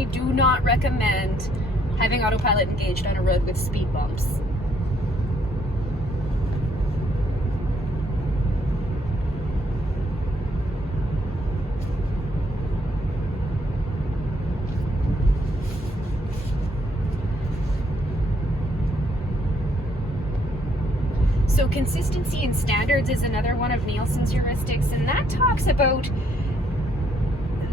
definitely do not recommend having autopilot engaged on a road with speed bumps. So consistency in standards is another one of Nielsen's heuristics, and that talks about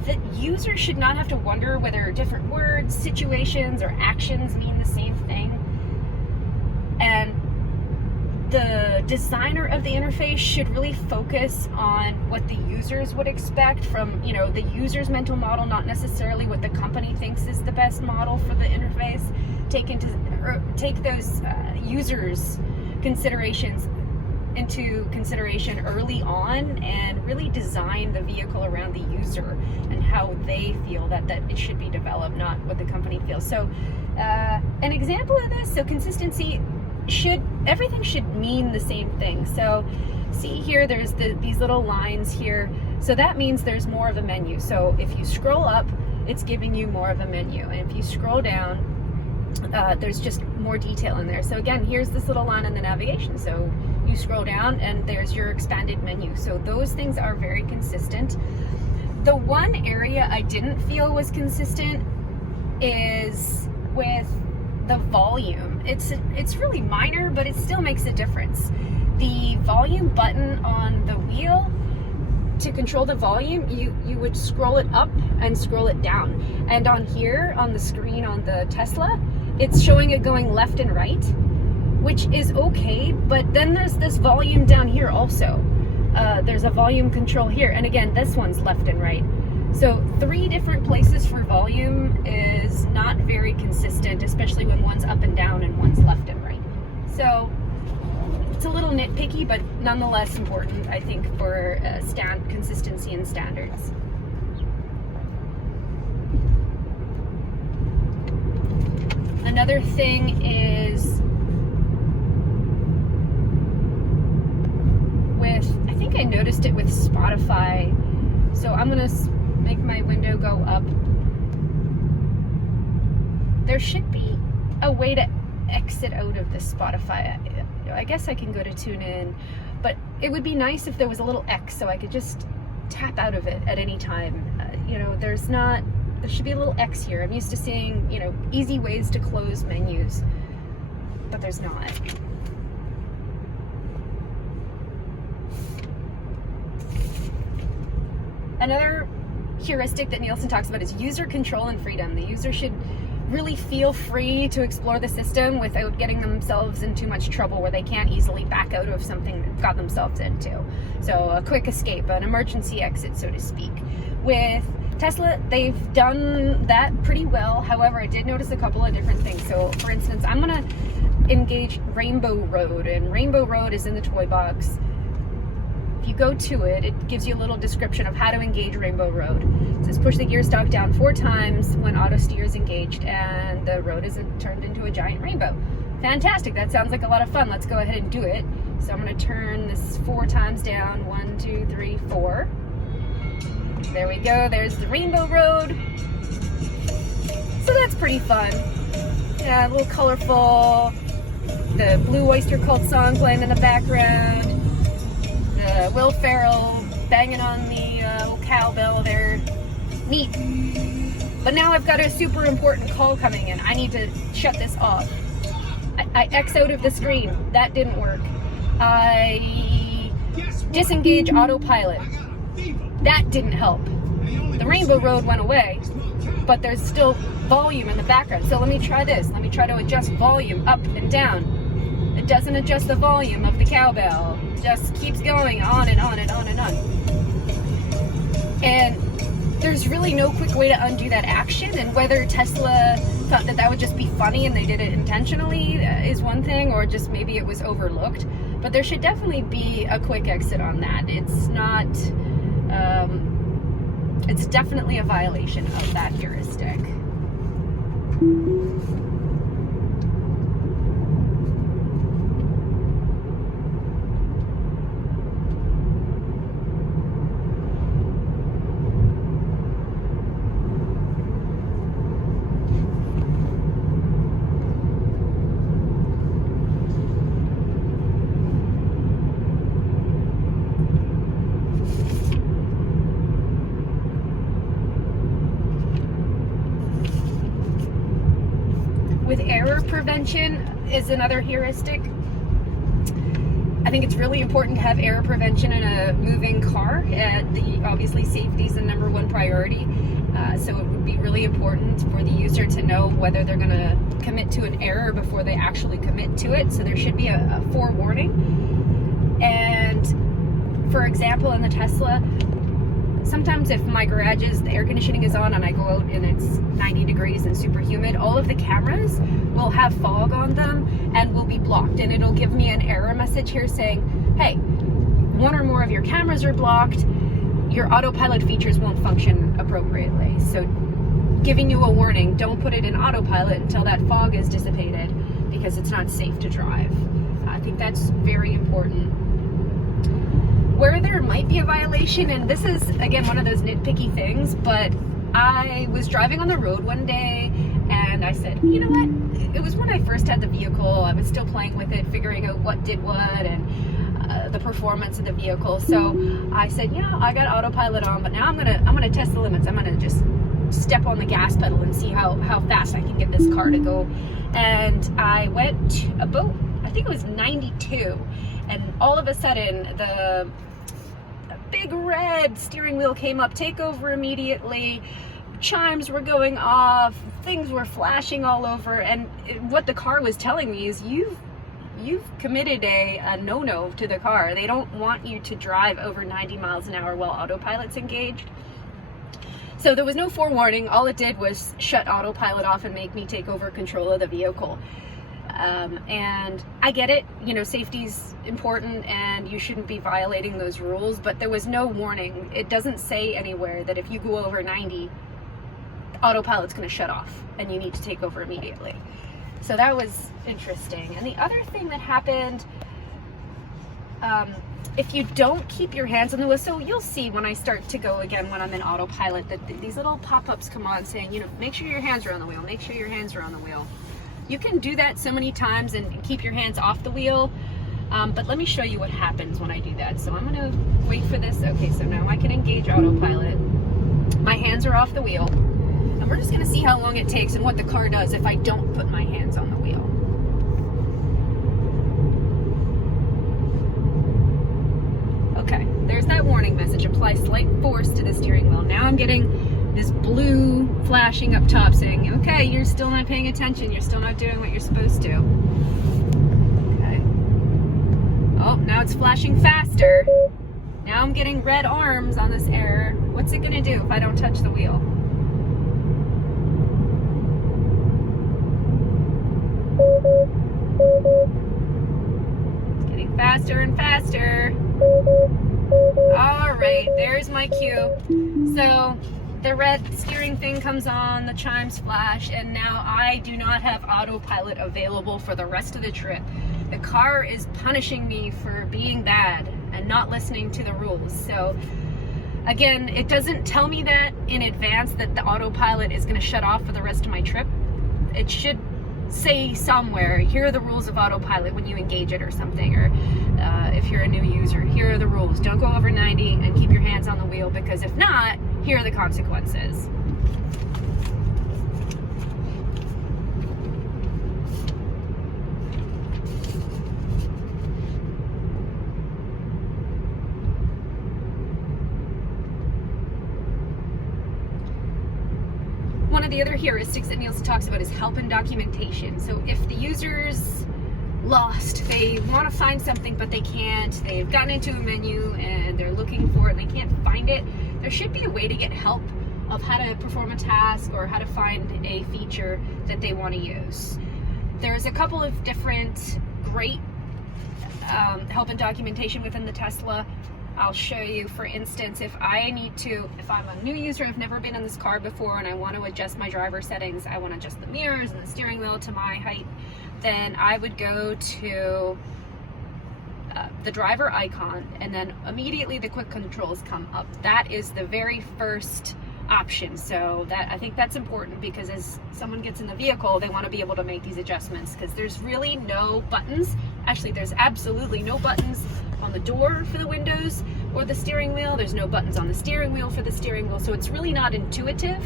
that users should not have to wonder whether different words, situations, or actions mean the same thing. And the designer of the interface should really focus on what the users would expect from, the user's mental model, not necessarily what the company thinks is the best model for the interface. Take those users' considerations into consideration early on, and really design the vehicle around the user and how they feel that it should be developed, not what the company feels. So an example of this, so consistency, everything should mean the same thing. So see here, there's these little lines here. So that means there's more of a menu. So if you scroll up, it's giving you more of a menu. And if you scroll down, there's just more detail in there. So again, here's this little line in the navigation. So you scroll down and there's your expanded menu. So those things are very consistent. The one area I didn't feel was consistent is with the volume. It's really minor, but it still makes a difference. The volume button on the wheel, to control the volume, you would scroll it up and scroll it down. And on here, on the screen on the Tesla, it's showing it going left and right, which is okay, but then there's this volume down here also. There's a volume control here, and again, this one's left and right. So 3 different places for volume is not very consistent, especially when one's up and down and one's left and right. So it's a little nitpicky, but nonetheless important, I think, for consistency and standards. Another thing is I think I noticed it with Spotify. So I'm gonna make my window go up. There should be a way to exit out of the Spotify. I guess I can go to tune in, but it would be nice if there was a little X so I could just tap out of it at any time. There should be a little X here. I'm used to seeing, easy ways to close menus, but there's not. Another heuristic that Nielsen talks about is user control and freedom. The user should really feel free to explore the system without getting themselves in too much trouble where they can't easily back out of something they've got themselves into. So a quick escape, an emergency exit, so to speak. With Tesla, they've done that pretty well. However, I did notice a couple of different things. So for instance, I'm gonna engage Rainbow Road, and Rainbow Road is in the toy box. If you go to it, it gives you a little description of how to engage Rainbow Road. It says push the gear stalk down 4 times when auto steer is engaged, and the road is turned into a giant rainbow. Fantastic, that sounds like a lot of fun. Let's go ahead and do it. So I'm going to turn this 4 times down. 1, 2, 3, 4. There we go, there's the Rainbow Road. So that's pretty fun. Yeah, a little colorful. The Blue Oyster Cult song playing in the background. The Will Ferrell banging on the old cowbell there. Neat. But now I've got a super important call coming in. I need to shut this off. I X out of the screen. That didn't work. I disengage autopilot. That didn't help. The Rainbow Road went away, but there's still volume in the background. So let me try this. Let me try to adjust volume up and down. It doesn't adjust the volume of the cowbell. It just keeps going on and on and on and on. And there's really no quick way to undo that action, and whether Tesla thought that would just be funny and they did it intentionally is one thing, or just maybe it was overlooked. But there should definitely be a quick exit on that. It's not, it's definitely a violation of that heuristic. prevention is another heuristic. I think it's really important to have error prevention in a moving car. Obviously safety is the number one priority. So it would be really important for the user to know whether they're going to commit to an error before they actually commit to it. So there should be a forewarning. And for example, in the Tesla, sometimes if my garage the air conditioning is on and I go out and it's 90 degrees and super humid, all of the cameras will have fog on them and will be blocked. And it'll give me an error message here saying, hey, one or more of your cameras are blocked. Your autopilot features won't function appropriately. So giving you a warning, don't put it in autopilot until that fog is dissipated because it's not safe to drive. I think that's very important. Where there might be a violation, and this is again one of those nitpicky things, but I was driving on the road one day and I said, you know what, it was when I first had the vehicle, I was still playing with it, figuring out what did what and the performance of the vehicle. So I said, yeah, I got autopilot on, but now I'm gonna test the limits. I'm gonna just step on the gas pedal and see how fast I can get this car to go. And I went about, I think it was 92, and all of a sudden the big red steering wheel came up, take over immediately, chimes were going off, things were flashing all over, and what the car was telling me is you've committed a no-no to the car. They don't want you to drive over 90 miles an hour while autopilot's engaged. So there was no forewarning. All it did was shut autopilot off and make me take over control of the vehicle. And I get it, you know, safety's important and you shouldn't be violating those rules, but there was no warning. It doesn't say anywhere that if you go over 90, autopilot's going to shut off and you need to take over immediately. So that was interesting. And the other thing that happened, if you don't keep your hands on the wheel, so you'll see when I start to go again when I'm in autopilot that these little pop-ups come on saying, you know, make sure your hands are on the wheel, make sure your hands are on the wheel. You can do that so many times and keep your hands off the wheel, but let me show you what happens when I do that. So I'm gonna wait for this. Okay, so now I can engage autopilot. My hands are off the wheel. And we're just gonna see how long it takes and what the car does if I don't put my hands on the wheel. Okay, there's that warning message. Apply slight force to the steering wheel. Now I'm getting this blue flashing up top saying, okay, you're still not paying attention. You're still not doing what you're supposed to. Okay. Oh, now it's flashing faster. Now I'm getting red arms on this error. What's it gonna do if I don't touch the wheel? It's getting faster and faster. All right, there's my cue. So the red steering thing comes on, the chimes flash, and now I do not have autopilot available for the rest of the trip. The car is punishing me for being bad and not listening to the rules. So again, it doesn't tell me that in advance that the autopilot is going to shut off for the rest of my trip. It should say somewhere, here are the rules of autopilot when you engage it or something, or if you're a new user, here are the rules. Don't go over 90 and keep your hands on the wheel, because if not, here are the consequences. One of the other heuristics that Nielsen talks about is help and documentation. So if the user's lost, they want to find something but they can't, they've gotten into a menu and they're looking for it and they can't find it, there should be a way to get help of how to perform a task or how to find a feature that they want to use. There's a couple of different great help and documentation within the Tesla. I'll show you, for instance, if I'm a new user, I've never been in this car before and I want to adjust my driver settings, I want to adjust the mirrors and the steering wheel to my height, then I would go to the driver icon and then immediately the quick controls come up. That is the very first option. So I think that's important, because as someone gets in the vehicle, they want to be able to make these adjustments, because there's really no buttons. Actually, there's absolutely no buttons on the door for the windows or the steering wheel. There's no buttons on the steering wheel for the steering wheel. So it's really not intuitive.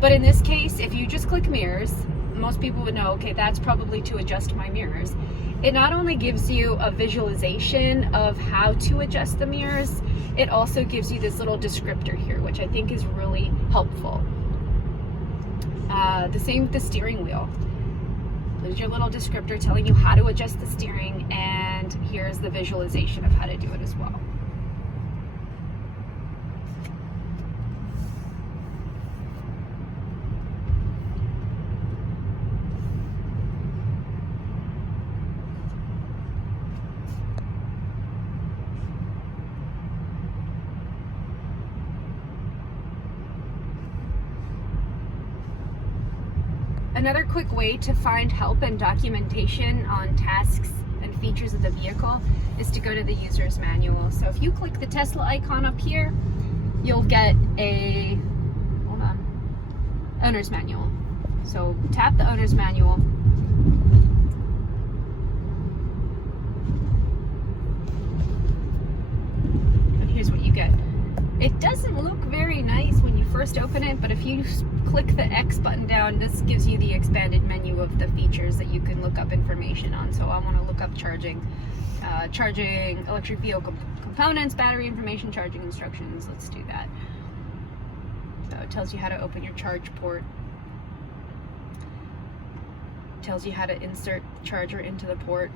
But in this case, if you just click mirrors most people would know, okay, that's probably to adjust my mirrors. It not only gives you a visualization of how to adjust the mirrors, it also gives you this little descriptor here, which I think is really helpful. The same with the steering wheel. There's your little descriptor telling you how to adjust the steering, and here's the visualization of how to do it as well. Another quick way to find help and documentation on tasks and features of the vehicle is to go to the user's manual. So if you click the Tesla icon up here, you'll get a, owner's manual. So tap the owner's manual. And here's what you get. It doesn't look very nice when you first open it, but if you click the X button down, this gives you the expanded menu of the features that you can look up information on. So I want to look up charging electric vehicle components, battery information, charging instructions. Let's do that. So it tells you how to open your charge port. It tells you how to insert the charger into the port.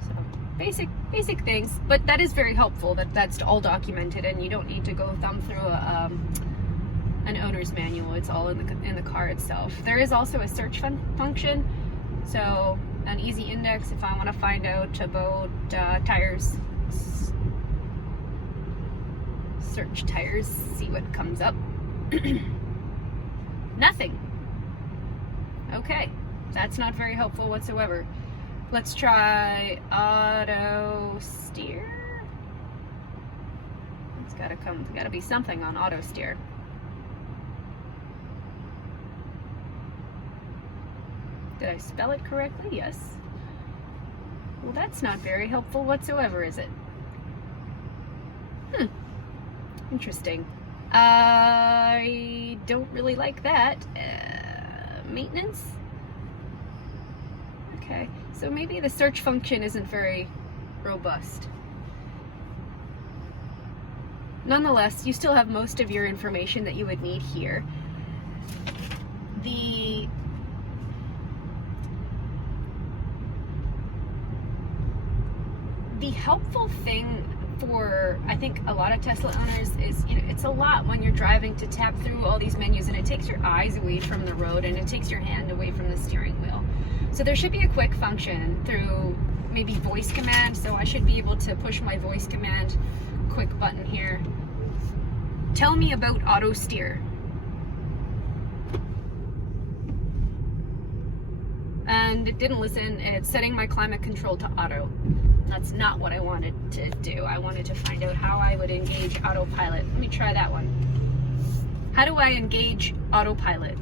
So basic things, but that is very helpful that that's all documented, and you don't need to go thumb through an owner's manual. It's all in the car itself. There is also a search function, so an easy index if I want to find out about tires. Search tires, see what comes up. Nothing. Okay, that's not very helpful whatsoever. Let's try auto steer. It's gotta be something on auto steer. Did I spell it correctly? Yes. Well, that's not very helpful whatsoever, is it? Interesting. I don't really like that. Maintenance? Okay, so maybe the search function isn't very robust. Nonetheless, you still have most of your information that you would need here. The helpful thing for, I think, a lot of Tesla owners is, it's a lot when you're driving to tap through all these menus, and it takes your eyes away from the road and it takes your hand away from the steering wheel. So there should be a quick function through maybe voice command. So I should be able to push my voice command quick button here. Tell me about auto steer. And it didn't listen, and it's setting my climate control to auto. That's not what I wanted to do. I wanted to find out how I would engage autopilot. Let me try that one. How do I engage autopilot?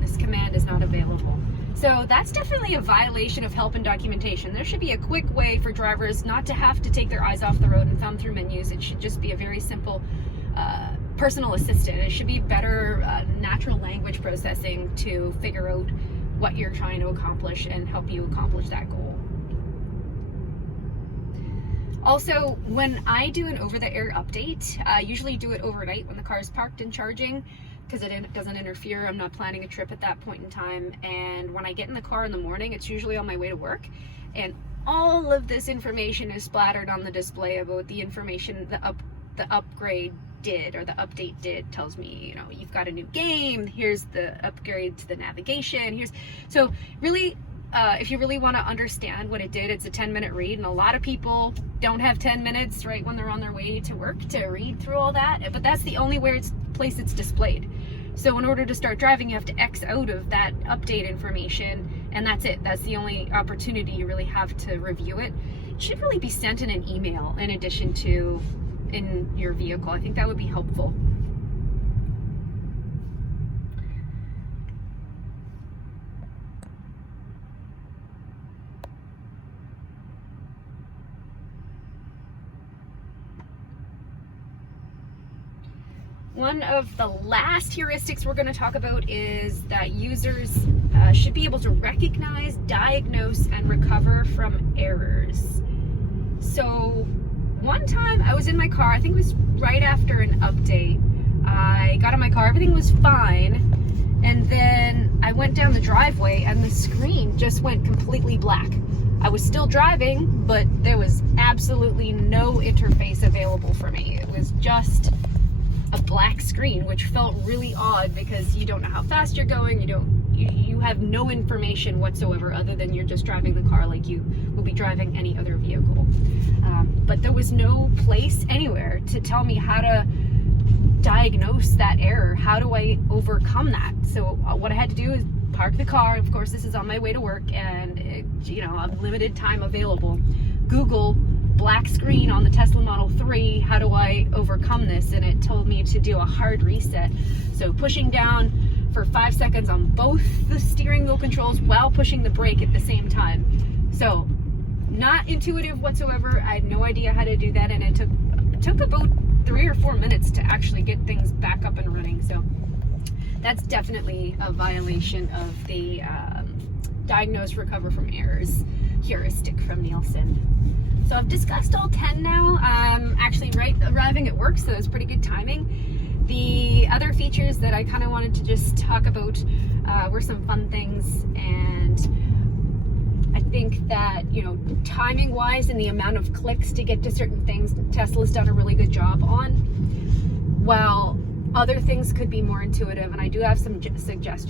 This command is not available. So that's definitely a violation of help and documentation. There should be a quick way for drivers not to have to take their eyes off the road and thumb through menus. It should just be a very simple personal assistant. It should be better natural language processing to figure out what you're trying to accomplish and help you accomplish that goal. Also, when I do an over-the-air update, I usually do it overnight when the car is parked and charging, because it doesn't interfere. I'm not planning a trip at that point in time. And when I get in the car in the morning, it's usually on my way to work, and all of this information is splattered on the display about the information the upgrade did, or the update did. Tells me, you've got a new game, here's the upgrade to the navigation, so really, if you really want to understand what it did, it's a 10-minute read, and a lot of people don't have 10 minutes right when they're on their way to work to read through all that, but that's the only place it's displayed. So in order to start driving, you have to X out of that update information, and that's it. That's the only opportunity you really have to review it. It should really be sent in an email in addition to in your vehicle. I think that would be helpful. One of the last heuristics we're going to talk about is that users should be able to recognize, diagnose, and recover from errors. So one time I was in my car, I think it was right after an update. I got in my car, everything was fine, and then I went down the driveway and the screen just went completely black. I was still driving, but there was absolutely no interface available for me. It was just a black screen, which felt really odd because you don't know how fast you're going, you have no information whatsoever other than you're just driving the car like you will be driving any other vehicle. But there was no place anywhere to tell me how to diagnose that error. How do I overcome that? So what I had to do is park the car. Of course, this is on my way to work, and a limited time available. Google black screen on the Tesla Model 3, how do I overcome this? And it told me to do a hard reset. So pushing down for 5 seconds on both the steering wheel controls while pushing the brake at the same time. So not intuitive whatsoever. I had no idea how to do that, and it took about 3 or 4 minutes to actually get things back up and running. So that's definitely a violation of the diagnose, recover from errors heuristic from Nielsen. So I've discussed all 10 now. Actually arriving at work, so it was pretty good timing. The other features that I kind of wanted to just talk about were some fun things, and I think that, timing wise and the amount of clicks to get to certain things, Tesla's done a really good job on, while other things could be more intuitive, and I do have some suggestions.